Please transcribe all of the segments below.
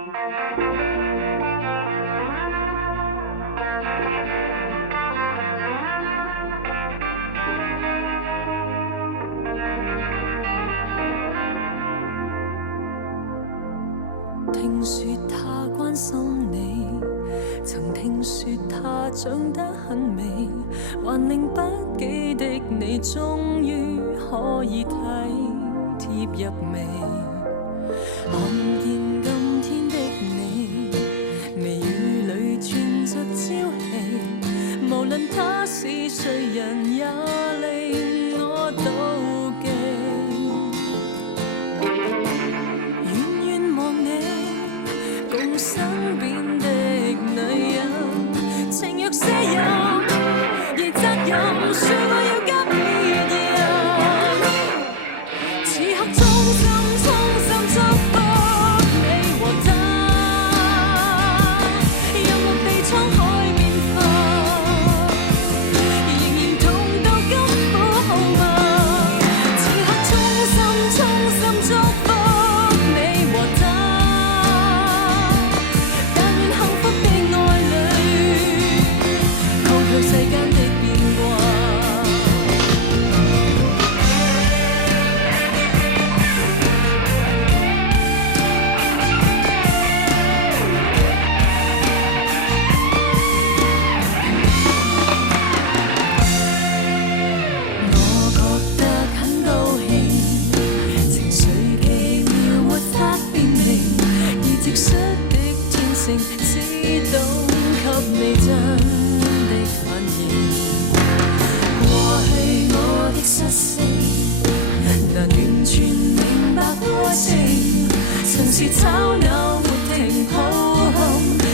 聽說他關心你，曾聽說他長得很美，還令不羈的你終於可以體貼入微。看見今天的你，眉宇裏存着朝氣，無論他是誰人也令我妒忌。身邊的女人，情若些飲，而責任說我要給別人。此刻衷心祝福你和他，任陸地滄海變化，仍然痛到甘苦好嗎？此刻衷心祝福你和他。世間的變化，我覺得很高興，情緒奇妙沒法辨明，而直率的天性只懂給你真我的失色，難完全明白過程，曾是吵鬧沒停抱憾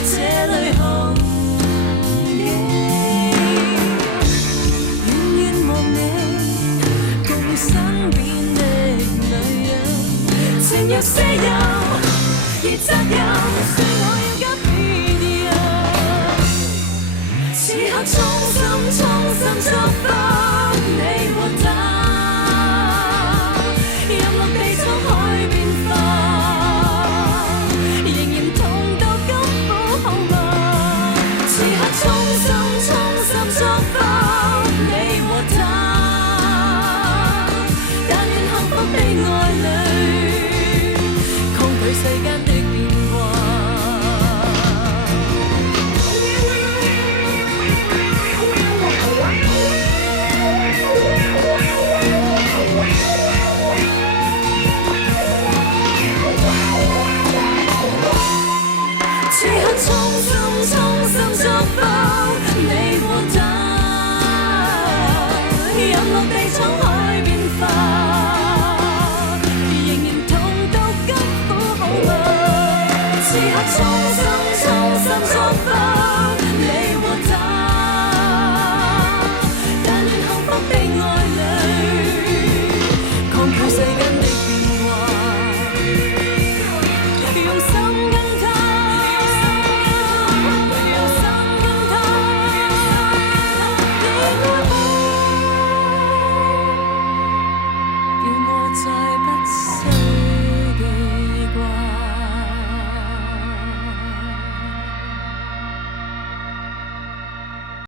這類行徑，遠望你共身邊的女人，情若些飲，而責任說我要給別人，此刻衷心祝福你和他，任陸地滄海變化，仍然痛到甘苦好嗎？此刻衷心祝福你和他，但願幸福悲哀裏，抗拒世間的變化。衷心祝福你和他，任陸地滄海。